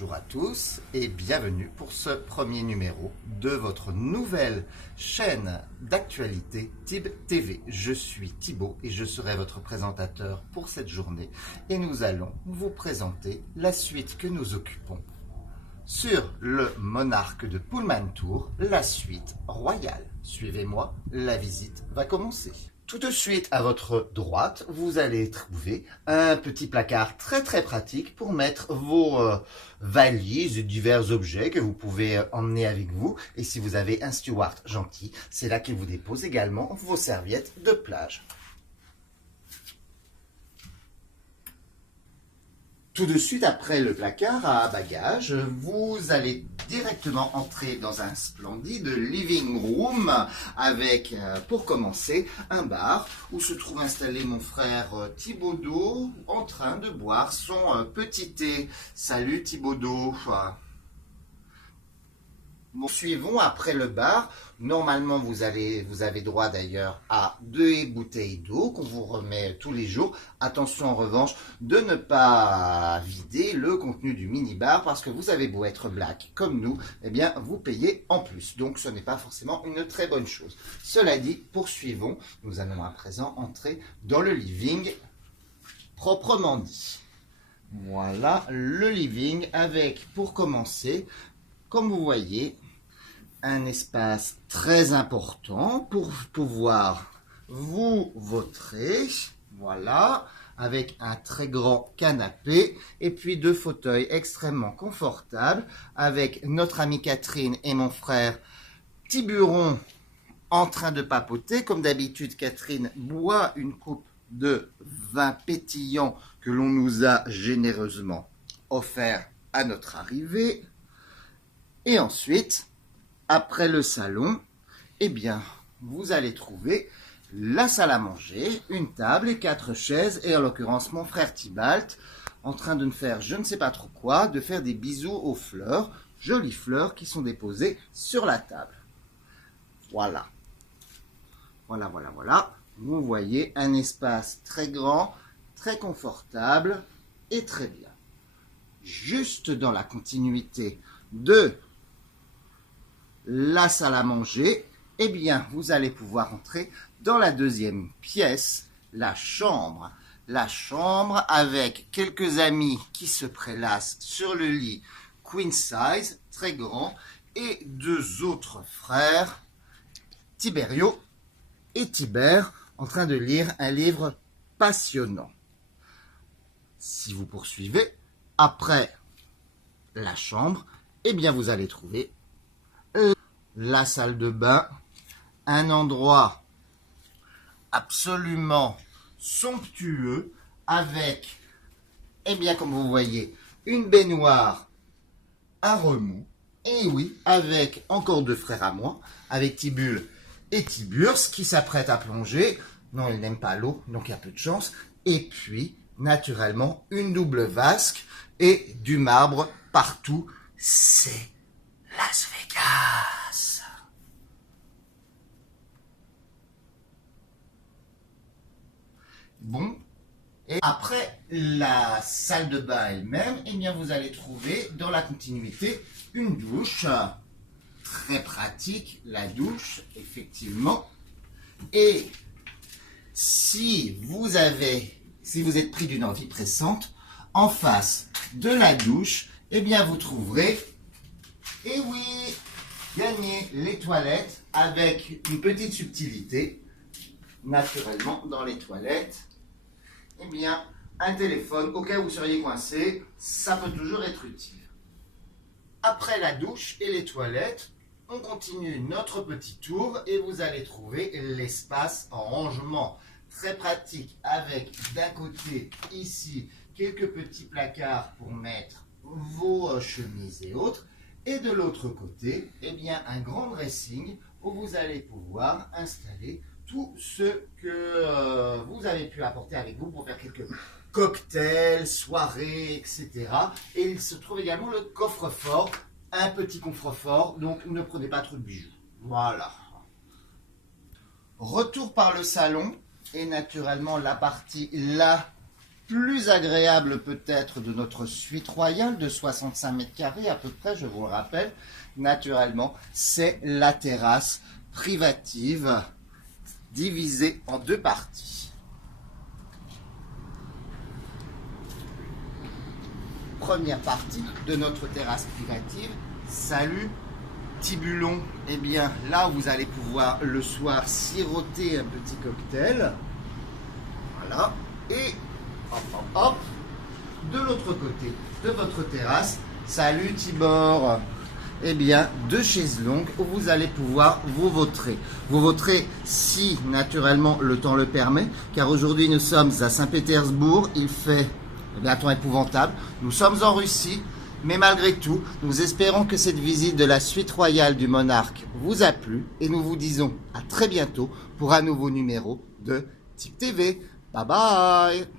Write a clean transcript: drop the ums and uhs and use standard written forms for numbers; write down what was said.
Bonjour à tous et bienvenue pour ce premier numéro de votre nouvelle chaîne d'actualité Tib TV. Je suis Thibaut et je serai votre présentateur pour cette journée et nous allons vous présenter la suite que nous occupons sur le monarque de Pullmantur, la suite royale. Suivez-moi, la visite va commencer. Tout de suite à votre droite, vous allez trouver un petit placard très pratique pour mettre vos valises et divers objets que vous pouvez emmener avec vous. Et si vous avez un steward gentil, c'est là qu'il vous dépose également vos serviettes de plage. Tout de suite après le placard à bagages, vous allez directement entrer dans un splendide living room avec, pour commencer, un bar où se trouve installé mon frère Thibaudot en train de boire son petit thé. Salut Thibaudot. Nous suivons après le bar. Normalement, vous avez droit d'ailleurs à 2 bouteilles d'eau qu'on vous remet tous les jours. Attention en revanche de ne pas vider le contenu du mini-bar parce que vous avez beau être black comme nous, eh bien vous payez en plus. Donc ce n'est pas forcément une très bonne chose. Cela dit, poursuivons. Nous allons à présent entrer dans le living proprement dit. Voilà le living avec, pour commencer, comme vous voyez, un espace très important pour pouvoir vous vautrer, voilà, avec un très grand canapé et puis 2 fauteuils extrêmement confortables avec notre amie Catherine et mon frère Tiburon en train de papoter. Comme d'habitude, Catherine boit une coupe de vin pétillant que l'on nous a généreusement offert à notre arrivée. Et ensuite, après le salon, eh bien, vous allez trouver la salle à manger, une table et 4 chaises, et en l'occurrence mon frère Tybalt, en train de me faire je ne sais pas trop quoi, de faire des bisous aux fleurs, jolies fleurs qui sont déposées sur la table. Voilà. Voilà. Vous voyez un espace très grand, très confortable et très bien. Juste dans la continuité de la salle à manger, eh bien, vous allez pouvoir entrer dans la deuxième pièce, la chambre. La chambre avec quelques amis qui se prélassent sur le lit queen size, très grand, et 2 autres frères, Tiberio et Tibère, en train de lire un livre passionnant. Si vous poursuivez, après la chambre, eh bien, vous allez trouver la salle de bain, un endroit absolument somptueux avec, eh bien comme vous voyez, une baignoire à remous, et oui, avec encore 2 frères à moi, avec Tibule et Tiburce qui s'apprêtent à plonger. Non, ils n'aiment pas l'eau, donc il y a peu de chance. Et puis, naturellement, une double vasque et du marbre partout. C'est Las Vegas. Bon, et après la salle de bain elle-même, eh bien vous allez trouver dans la continuité une douche. Très pratique, la douche, effectivement. Et si vous êtes pris d'une envie pressante, en face de la douche, eh bien vous trouverez, et oui, gagner les toilettes avec une petite subtilité. Naturellement, dans les toilettes, eh bien, un téléphone, au cas où vous seriez coincé, ça peut toujours être utile. Après la douche et les toilettes, on continue notre petit tour et vous allez trouver l'espace en rangement. Très pratique avec d'un côté, ici, quelques petits placards pour mettre vos chemises et autres. Et de l'autre côté, eh bien, un grand dressing où vous allez pouvoir installer tout ce que vous avez pu apporter avec vous pour faire quelques cocktails, soirées, etc. Et il se trouve également le coffre-fort, un petit coffre-fort, donc ne prenez pas trop de bijoux. Voilà. Retour par le salon et naturellement la partie là plus agréable peut-être de notre suite royale de 65 mètres carrés à peu près, je vous le rappelle, naturellement, c'est la terrasse privative divisée en deux parties. Première partie de notre terrasse privative, salut Tibulon. Eh bien là vous allez pouvoir le soir siroter un petit cocktail. Voilà. Et hop hop hop. De l'autre côté de votre terrasse, salut Tibor. Eh bien, deux chaises longues où vous allez pouvoir vous vautrer. Vous vautrer si naturellement le temps le permet, car aujourd'hui nous sommes à Saint-Pétersbourg, il fait un temps épouvantable. Nous sommes en Russie, mais malgré tout, nous espérons que cette visite de la suite royale du monarque vous a plu et nous vous disons à très bientôt pour un nouveau numéro de TIP TV. Bye bye!